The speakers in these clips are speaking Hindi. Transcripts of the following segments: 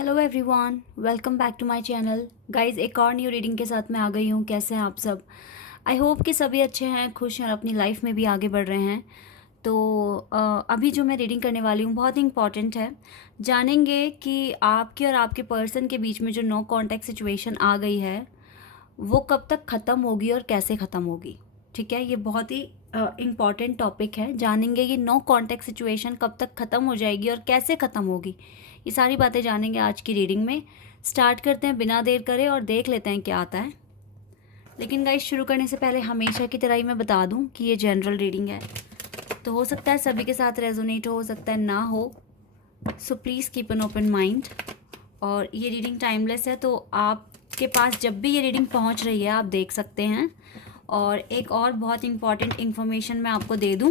Hello everyone, welcome back to my channel. Guys, एक और न्यू रीडिंग के साथ मैं आ गई हूँ। कैसे हैं आप सब? आई होप कि सभी अच्छे हैं, खुश हैं और अपनी लाइफ में भी आगे बढ़ रहे हैं। तो अभी जो मैं रीडिंग करने वाली हूँ बहुत ही इंपॉर्टेंट है। जानेंगे कि आपके और आपके पर्सन के बीच में जो नो कांटेक्ट सिचुएशन आ गई है वो कब तक ख़त्म होगी और कैसे ख़त्म होगी। ठीक है, ये बहुत ही इम्पॉर्टेंट टॉपिक है। जानेंगे कि नो कांटेक्ट सिचुएशन कब तक ख़त्म हो जाएगी और कैसे ख़त्म होगी। ये सारी बातें जानेंगे आज की रीडिंग में। स्टार्ट करते हैं बिना देर करे और देख लेते हैं क्या आता है। लेकिन गाइस, शुरू करने से पहले हमेशा की तरह ही मैं बता दूं कि ये जनरल रीडिंग है, तो हो सकता है सभी के साथ रेजोनेट हो सकता है ना हो। So please keep an open mind. और ये रीडिंग टाइमलेस है, तो आपके पास जब भी ये रीडिंग पहुंच रही है आप देख सकते हैं। और एक और बहुत इंपॉर्टेंट इन्फॉर्मेशन मैं आपको दे दूं,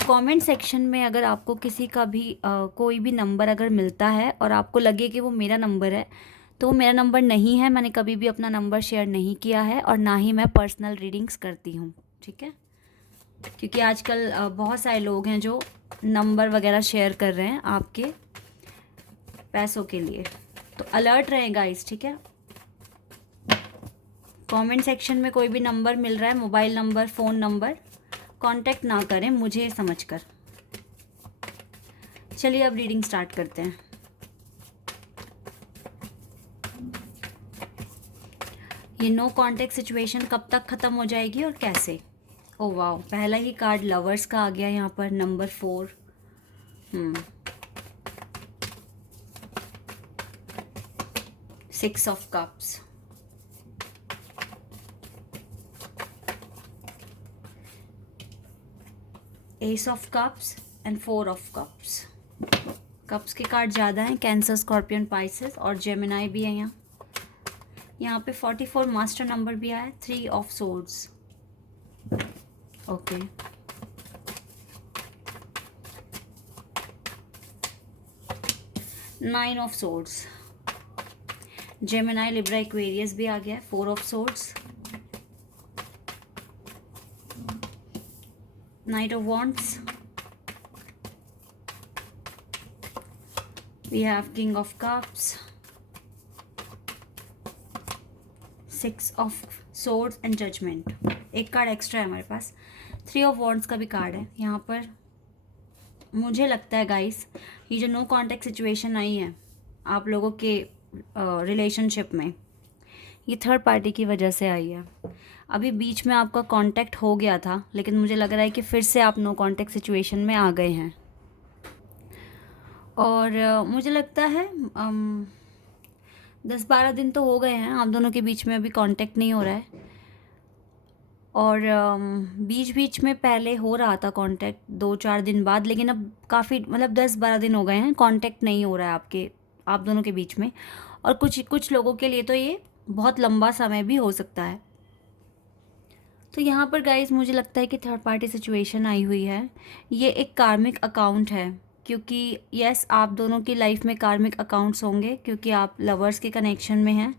कमेंट सेक्शन में अगर आपको किसी का भी कोई भी नंबर अगर मिलता है और आपको लगे कि वो मेरा नंबर है, तो वो मेरा नंबर नहीं है। मैंने कभी भी अपना नंबर शेयर नहीं किया है और ना ही मैं पर्सनल रीडिंग्स करती हूँ। ठीक है, क्योंकि आजकल बहुत सारे लोग हैं जो नंबर वगैरह शेयर कर रहे हैं आपके पैसों के लिए, तो अलर्ट रहें गाइस। ठीक है, कमेंट सेक्शन में कोई भी नंबर मिल रहा है, mobile number, phone number, contact ना करें मुझे समझकर। चलिए अब रीडिंग स्टार्ट करते हैं। ये नो कांटेक्ट सिचुएशन कब तक ख़त्म हो जाएगी और कैसे? ओ वाह, पहला ही कार्ड लवर्स का आ गया यहाँ पर, number 4। 6 of cups, S of cups and 4 of cups. Cups के कार्ड ज़्यादा हैं, कैंसर, स्कॉर्पियन, पाइसेस और जेमिनाई भी है यहाँ पे 44 मास्टर नंबर भी आया है, 3 of swords. Okay, 9 of swords, Gemini, Libra, Aquarius भी आ गया है, 4 of swords, night of wands, we have king of cups, 6 of swords and judgment। एक कार्ड एक्स्ट्रा है हमारे पास, 3 ऑफ वॉन्ड्स का भी कार्ड है यहाँ पर। मुझे लगता है गाइस, ये जो नो कांटेक्ट सिचुएशन आई है आप लोगों के रिलेशनशिप में, ये थर्ड पार्टी की वजह से आई है। अभी बीच में आपका कांटेक्ट हो गया था, लेकिन मुझे लग रहा है कि फिर से आप नो कांटेक्ट सिचुएशन में आ गए हैं। और मुझे लगता है 10-12 दिन तो हो गए हैं आप दोनों के बीच में अभी कांटेक्ट नहीं हो रहा है। और बीच बीच में पहले हो रहा था कांटेक्ट 2-4 दिन बाद, लेकिन अब काफ़ी मतलब 10-12 दिन हो गए हैं कांटेक्ट नहीं हो रहा है आप दोनों के बीच में। और कुछ लोगों के लिए तो ये बहुत लंबा समय भी हो सकता है। तो यहाँ पर गाइस मुझे लगता है कि थर्ड पार्टी सिचुएशन आई हुई है। ये एक कार्मिक अकाउंट है, क्योंकि यस, आप दोनों की लाइफ में कार्मिक अकाउंट्स होंगे क्योंकि आप लवर्स के कनेक्शन में हैं।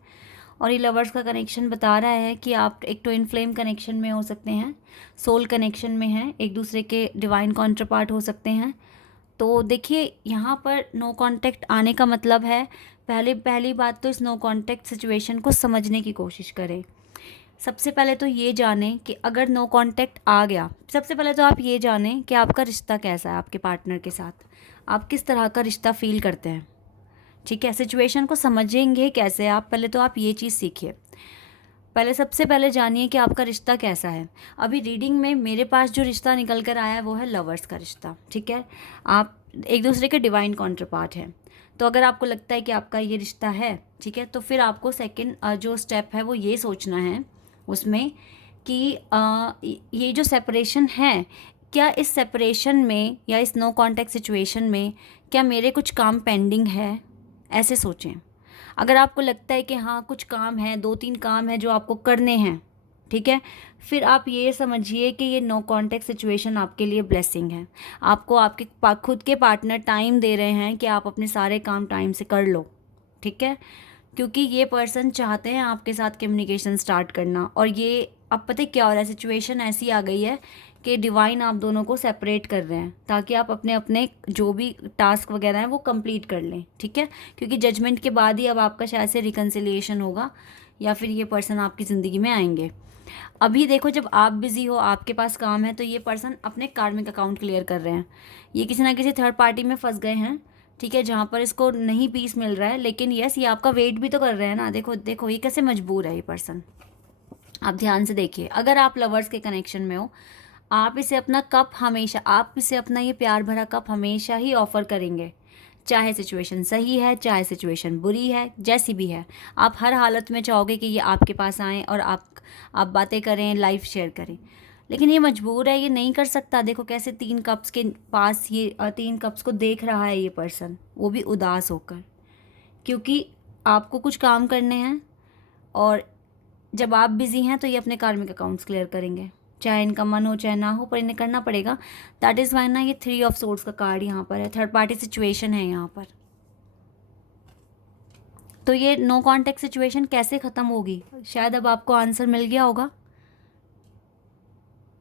और ये लवर्स का कनेक्शन बता रहा है कि आप एक ट्विन फ्लेम कनेक्शन में हो सकते हैं, सोल कनेक्शन में हैं, एक दूसरे के डिवाइन काउंटरपार्ट हो सकते हैं। तो देखिए, यहाँ पर नो कांटेक्ट आने का मतलब है, पहली बात तो इस नो कांटेक्ट सिचुएशन को समझने की कोशिश करें। सबसे पहले तो ये जानें कि अगर नो कांटेक्ट आ गया, सबसे पहले तो आप ये जानें कि आपका रिश्ता कैसा है आपके पार्टनर के साथ, आप किस तरह का रिश्ता फील करते हैं। ठीक है, सिचुएशन को समझेंगे कैसे आप, पहले तो आप ये चीज़ सीखिए। सबसे पहले जानिए कि आपका रिश्ता कैसा है। अभी रीडिंग में मेरे पास जो रिश्ता निकल कर आया है वो है लवर्स का रिश्ता। ठीक है, आप एक दूसरे के डिवाइन काउंटरपार्ट हैं। तो अगर आपको लगता है कि आपका ये रिश्ता है, ठीक है, तो फिर आपको सेकंड जो स्टेप है वो ये सोचना है उसमें कि ये जो सेपरेशन है, क्या इस सेपरेशन में या इस नो कांटेक्ट सिचुएशन में क्या मेरे कुछ काम पेंडिंग है, ऐसे सोचें। अगर आपको लगता है कि हाँ कुछ काम है, 2-3 काम है जो आपको करने हैं, ठीक है, फिर आप ये समझिए कि ये नो कांटेक्ट सिचुएशन आपके लिए ब्लेसिंग है। आपको आपके खुद के पार्टनर टाइम दे रहे हैं कि आप अपने सारे काम टाइम से कर लो। ठीक है, क्योंकि ये पर्सन चाहते हैं आपके साथ कम्युनिकेशन स्टार्ट करना। और ये अब पता है क्या हो रहा है, सिचुएशन ऐसी आ गई है कि डिवाइन आप दोनों को सेपरेट कर रहे हैं ताकि आप अपने अपने जो भी टास्क वगैरह हैं वो कंप्लीट कर लें, ठीक है। क्योंकि जजमेंट के बाद ही अब आपका शायद से रिकन्सिलिएशन होगा या फिर ये पर्सन आपकी ज़िंदगी में आएंगे। अभी देखो, जब आप बिज़ी हो, आपके पास काम है, तो ये पर्सन अपने कार्मिक अकाउंट क्लियर कर रहे हैं। ये किसी ना किसी थर्ड पार्टी में फंस गए हैं, ठीक है, जहाँ पर इसको नहीं पीस मिल रहा है, लेकिन यस ये आपका वेट भी तो कर रहे हैं ना। देखो देखो ये कैसे मजबूर है ये पर्सन। आप ध्यान से देखिए, अगर आप लवर्स के कनेक्शन में हो, आप इसे अपना कप हमेशा, आप इसे अपना ये प्यार भरा कप हमेशा ही ऑफ़र करेंगे, चाहे सिचुएशन सही है चाहे सिचुएशन बुरी है, जैसी भी है। आप हर हालत में चाहोगे कि ये आपके पास आएँ और आप बातें करें, लाइफ शेयर करें, लेकिन ये मजबूर है, ये नहीं कर सकता। देखो कैसे 3 कप्स के पास ये 3 कप्स को देख रहा है ये पर्सन, वो भी उदास होकर, क्योंकि आपको कुछ काम करने हैं और जब आप बिज़ी हैं तो ये अपने कार्मिक अकाउंट्स क्लियर करेंगे, चाहे इनका मन हो चाहे ना हो, पर इन्हें करना पड़ेगा। दैट इज़ वाई ना ये 3 ऑफ सोर्ड्स का कार्ड यहाँ पर है, थर्ड पार्टी सिचुएशन है यहाँ पर। तो ये नो कॉन्टेक्ट सिचुएशन कैसे ख़त्म होगी, शायद अब आपको आंसर मिल गया होगा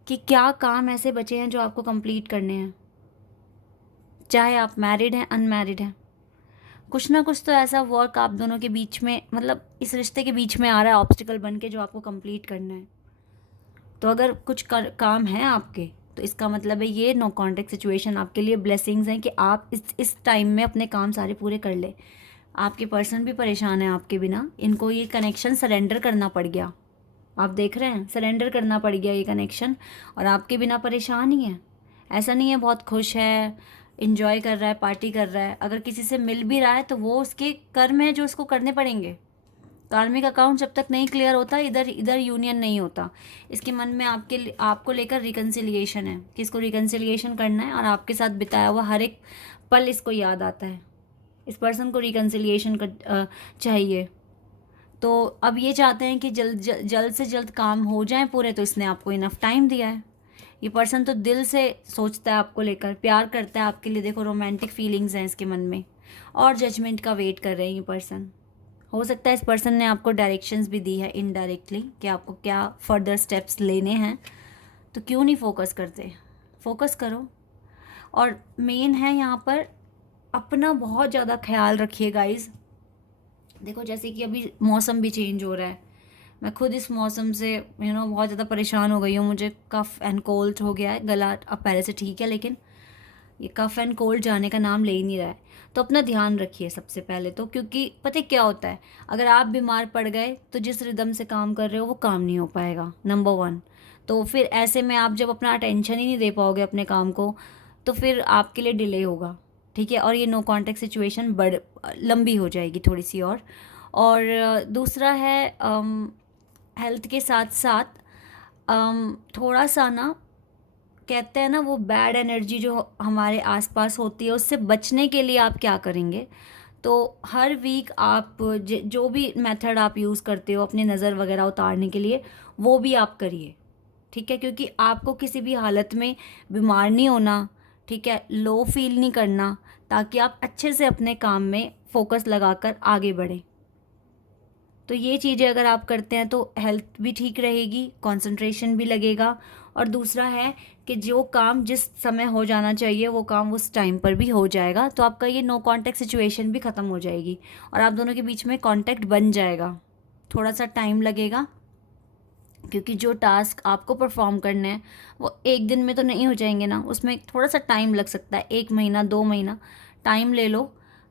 कि क्या काम ऐसे बचे हैं जो आपको कंप्लीट करने हैं, चाहे आप मैरिड हैं अनमैरिड हैं। कुछ ना कुछ तो ऐसा वर्क आप दोनों के बीच में, मतलब इस रिश्ते के बीच में आ रहा है ऑब्स्टिकल बन के, जो आपको कंप्लीट करना है। तो अगर कुछ काम है आपके, तो इसका मतलब है ये नो कॉन्टेक्ट सिचुएशन आपके लिए ब्लेसिंग्स हैं कि आप इस टाइम में अपने काम सारे पूरे कर ले। आपके पर्सन भी परेशान है आपके बिना, इनको ये कनेक्शन सरेंडर करना पड़ गया। आप देख रहे हैं, सरेंडर करना पड़ गया ये कनेक्शन, और आपके बिना परेशान ही है। ऐसा नहीं है बहुत खुश है, इंजॉय कर रहा है, पार्टी कर रहा है। अगर किसी से मिल भी रहा है तो वो उसके कर्म है जो उसको करने पड़ेंगे। कार्मिक अकाउंट जब तक नहीं क्लियर होता, इधर यूनियन नहीं होता। इसके मन में आपको लेकर रिकन्सिलिएशन है कि इसको रिकन्सिलिएशन करना है, और आपके साथ बिताया हुआ हर एक पल इसको याद आता है। इस पर्सन को रिकन्सिलिएशन चाहिए, तो अब ये चाहते हैं कि जल्द से जल्द काम हो जाए पूरे, तो इसने आपको इनफ टाइम दिया है। ये पर्सन तो दिल से सोचता है आपको लेकर, प्यार करता है आपके लिए। देखो रोमांटिक फीलिंग्स हैं इसके मन में, और जजमेंट का वेट कर रहे हैं ये पर्सन। हो सकता है इस पर्सन ने आपको डायरेक्शंस भी दी है इनडायरेक्टली कि आपको क्या फर्दर स्टेप्स लेने हैं। तो क्यों नहीं फोकस करते, फोकस करो। और मेन है यहाँ पर अपना बहुत ज़्यादा ख्याल रखिए गाइस। देखो जैसे कि अभी मौसम भी चेंज हो रहा है, मैं खुद इस मौसम से बहुत ज़्यादा परेशान हो गई हूँ। मुझे कफ़ एंड कोल्ड हो गया है, गला अब पहले से ठीक है, लेकिन ये कफ़ एंड कोल्ड जाने का नाम ले ही नहीं रहा है। तो अपना ध्यान रखिए सबसे पहले तो, क्योंकि पता है क्या होता है, अगर आप बीमार पड़ गए तो जिस रिदम से काम कर रहे हो वो काम नहीं हो पाएगा, नंबर 1। तो फिर ऐसे में आप जब अपना अटेंशन ही नहीं दे पाओगे अपने काम को, तो फिर आपके लिए डिले होगा, ठीक है। और ये नो कॉन्टेक्ट सिचुएशन लंबी हो जाएगी थोड़ी सी। और दूसरा है हेल्थ के साथ साथ थोड़ा सा ना, कहते हैं ना, वो बैड एनर्जी जो हमारे आसपास होती है उससे बचने के लिए आप क्या करेंगे। तो हर वीक आप जो भी मेथड आप यूज़ करते हो अपनी नज़र वगैरह उतारने के लिए, वो भी आप करिए, ठीक है। क्योंकि आपको किसी भी हालत में बीमार नहीं होना, ठीक है, लो फील नहीं करना, ताकि आप अच्छे से अपने काम में फोकस लगाकर आगे बढ़ें। तो ये चीज़ें अगर आप करते हैं तो हेल्थ भी ठीक रहेगी, कंसंट्रेशन भी लगेगा, और दूसरा है कि जो काम जिस समय हो जाना चाहिए वो काम उस टाइम पर भी हो जाएगा। तो आपका ये नो कांटेक्ट सिचुएशन भी ख़त्म हो जाएगी और आप दोनों के बीच में कांटेक्ट बन जाएगा। थोड़ा सा टाइम लगेगा, क्योंकि जो टास्क आपको परफॉर्म करने हैं वो एक दिन में तो नहीं हो जाएंगे ना, उसमें थोड़ा सा टाइम लग सकता है, 1 महीना 2 महीना टाइम ले लो,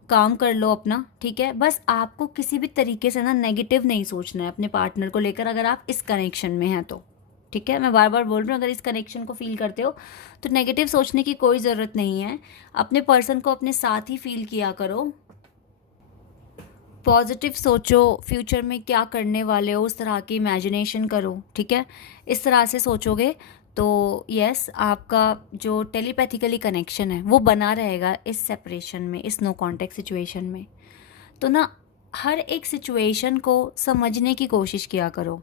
काम कर लो अपना, ठीक है। बस आपको किसी भी तरीके से ना नेगेटिव नहीं सोचना है अपने पार्टनर को लेकर, अगर आप इस कनेक्शन में हैं तो, ठीक है। मैं बार बार बोल रही हूँ, अगर इस कनेक्शन को फील करते हो तो नेगेटिव सोचने की कोई ज़रूरत नहीं है। अपने पर्सन को अपने साथ ही फील किया करो, पॉजिटिव सोचो, फ्यूचर में क्या करने वाले हो उस तरह की इमेजिनेशन करो, ठीक है। इस तरह से सोचोगे तो यस, आपका जो टेलीपैथिकली कनेक्शन है वो बना रहेगा इस सेपरेशन में, इस नो कॉन्टेक्ट सिचुएशन में। तो ना हर एक सिचुएशन को समझने की कोशिश किया करो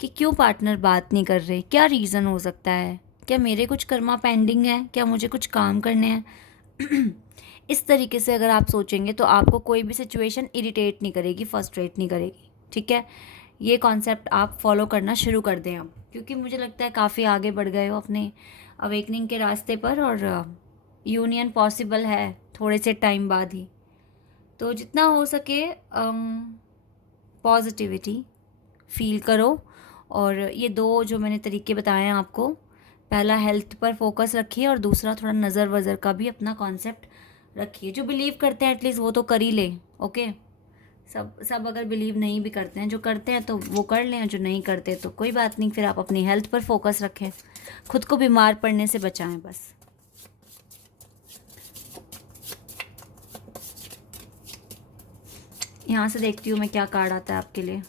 कि क्यों पार्टनर बात नहीं कर रहे, क्या रीज़न हो सकता है, क्या मेरे कुछ कर्मा पेंडिंग है, क्या मुझे कुछ काम करने हैं। इस तरीके से अगर आप सोचेंगे तो आपको कोई भी सिचुएशन इरिटेट नहीं करेगी, फ्रस्ट्रेट नहीं करेगी, ठीक है। ये कॉन्सेप्ट आप फॉलो करना शुरू कर दें अब, क्योंकि मुझे लगता है काफ़ी आगे बढ़ गए हो अपने अवेकनिंग के रास्ते पर, और यूनियन पॉसिबल है थोड़े से टाइम बाद ही। तो जितना हो सके पॉजिटिविटी फील करो। और ये दो जो मैंने तरीके बताए हैं आपको, पहला हेल्थ पर फोकस रखिए और दूसरा थोड़ा नज़र वज़र का भी अपना कॉन्सेप्ट रखिए। जो बिलीव करते हैं एटलीस्ट वो तो कर ही ले, ओके। सब अगर बिलीव नहीं भी करते हैं, जो करते हैं तो वो कर लें, जो नहीं करते तो कोई बात नहीं, फिर आप अपनी हेल्थ पर फोकस रखें, खुद को बीमार पड़ने से बचाएं बस। यहाँ से देखती हूँ मैं क्या कार्ड आता है आपके लिए।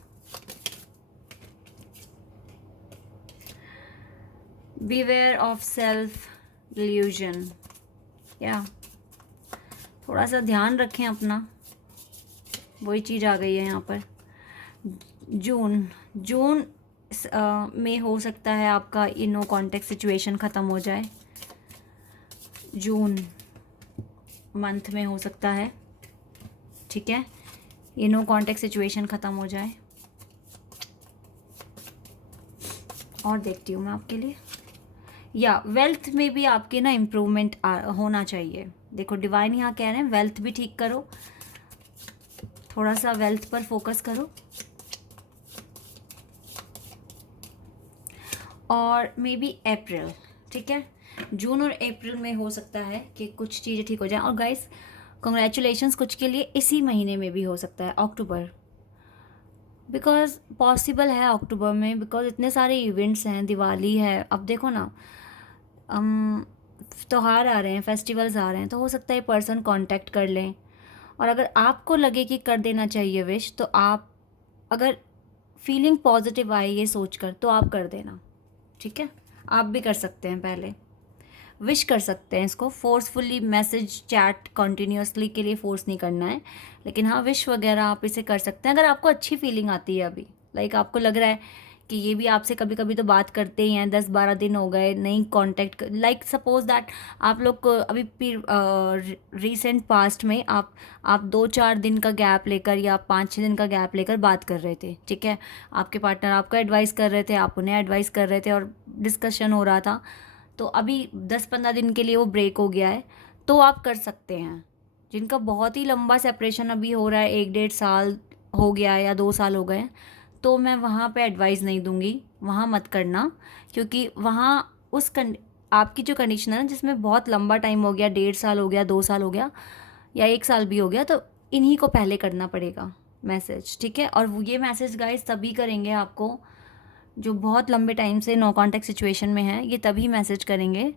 बीवेयर ऑफ सेल्फ डिल्यूजन, या थोड़ा सा ध्यान रखें अपना, वही चीज़ आ गई है यहाँ पर। जून में हो सकता है आपका ये नो कॉन्टेक्ट सिचुएशन ख़त्म हो जाए, जून मंथ में हो सकता है, ठीक है, ये नो कॉन्टेक्ट सिचुएशन ख़त्म हो जाए। और देखती हूँ मैं आपके लिए, या वेल्थ में भी आपके ना इम्प्रूवमेंट होना चाहिए। देखो डिवाइन यहाँ कह रहे हैं वेल्थ भी ठीक करो, थोड़ा सा वेल्थ पर फोकस करो। और मे बी अप्रैल, ठीक है, जून और अप्रैल में हो सकता है कि कुछ चीज़ें ठीक हो जाएं। और गाइस कंग्रेचुलेशंस कुछ के लिए इसी महीने में भी हो सकता है, अक्टूबर, बिकॉज पॉसिबल है अक्टूबर में, बिकॉज इतने सारे इवेंट्स हैं, दिवाली है, अब देखो ना त्योहार आ रहे हैं, फेस्टिवल्स आ रहे हैं, तो हो सकता है पर्सन कांटेक्ट कर लें। और अगर आपको लगे कि कर देना चाहिए विश, तो आप अगर फीलिंग पॉजिटिव आए ये सोचकर, तो आप कर देना, ठीक है। आप भी कर सकते हैं, पहले विश कर सकते हैं, इसको फोर्सफुली मैसेज चैट कंटिन्यूसली के लिए फोर्स नहीं करना है, लेकिन हाँ विश वगैरह आप इसे कर सकते हैं अगर आपको अच्छी फीलिंग आती है। अभी लाइक आपको लग रहा है कि ये भी आपसे कभी कभी तो बात करते ही हैं, 10-12 दिन हो गए नहीं कांटेक्ट, लाइक सपोज दैट आप लोग को अभी रिसेंट पास्ट में आप 2-4 दिन का गैप लेकर या 5-6 दिन का गैप लेकर बात कर रहे थे, ठीक है, आपके पार्टनर आपको एडवाइस कर रहे थे, आप उन्हें एडवाइस कर रहे थे और डिस्कशन हो रहा था, तो अभी 10-15 दिन के लिए वो ब्रेक हो गया है, तो आप कर सकते हैं। जिनका बहुत ही लंबा सेपरेशन अभी हो रहा है, 1-1.5 साल हो गया है या 2 साल हो गए हैं, तो मैं वहाँ पे एडवाइस नहीं दूंगी, वहाँ मत करना, क्योंकि वहाँ आपकी जो कंडीशन है ना, जिसमें बहुत लंबा टाइम हो गया, 1.5 साल हो गया, 2 साल हो गया या 1 साल भी हो गया, तो इन्हीं को पहले करना पड़ेगा मैसेज, ठीक है। और ये मैसेज गाइस तभी करेंगे आपको जो बहुत लंबे टाइम से नो कॉन्टैक्ट सिचुएशन में है, ये तभी मैसेज करेंगे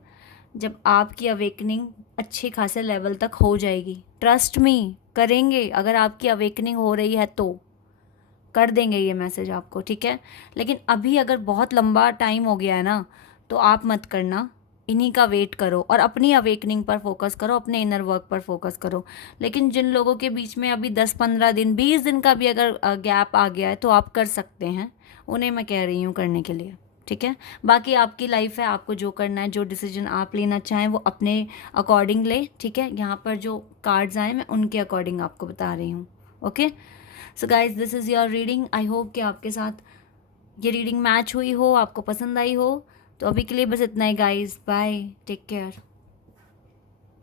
जब आपकी अवेकनिंग अच्छे खासे लेवल तक हो जाएगी। ट्रस्ट मी, करेंगे, अगर आपकी अवेकनिंग हो रही है तो कर देंगे ये मैसेज आपको, ठीक है। लेकिन अभी अगर बहुत लंबा टाइम हो गया है ना, तो आप मत करना, इन्हीं का वेट करो और अपनी अवेकनिंग पर फोकस करो, अपने इनर वर्क पर फोकस करो। लेकिन जिन लोगों के बीच में अभी 10-15 दिन 20 दिन का भी अगर गैप आ गया है, तो आप कर सकते हैं, उन्हें मैं कह रही हूँ करने के लिए, ठीक है। बाकी आपकी लाइफ है, आपको जो करना है, जो डिसीजन आप लेना चाहें वो अपने अकॉर्डिंग ले, ठीक है। यहाँ पर जो कार्ड्स आए मैं उनके अकॉर्डिंग आपको बता रही हूँ, okay. So guys this is your reading, I hope कि आपके साथ ये रीडिंग मैच हुई हो, आपको पसंद आई हो। तो अभी के लिए बस इतना ही गाइज, बाय, टेक केयर।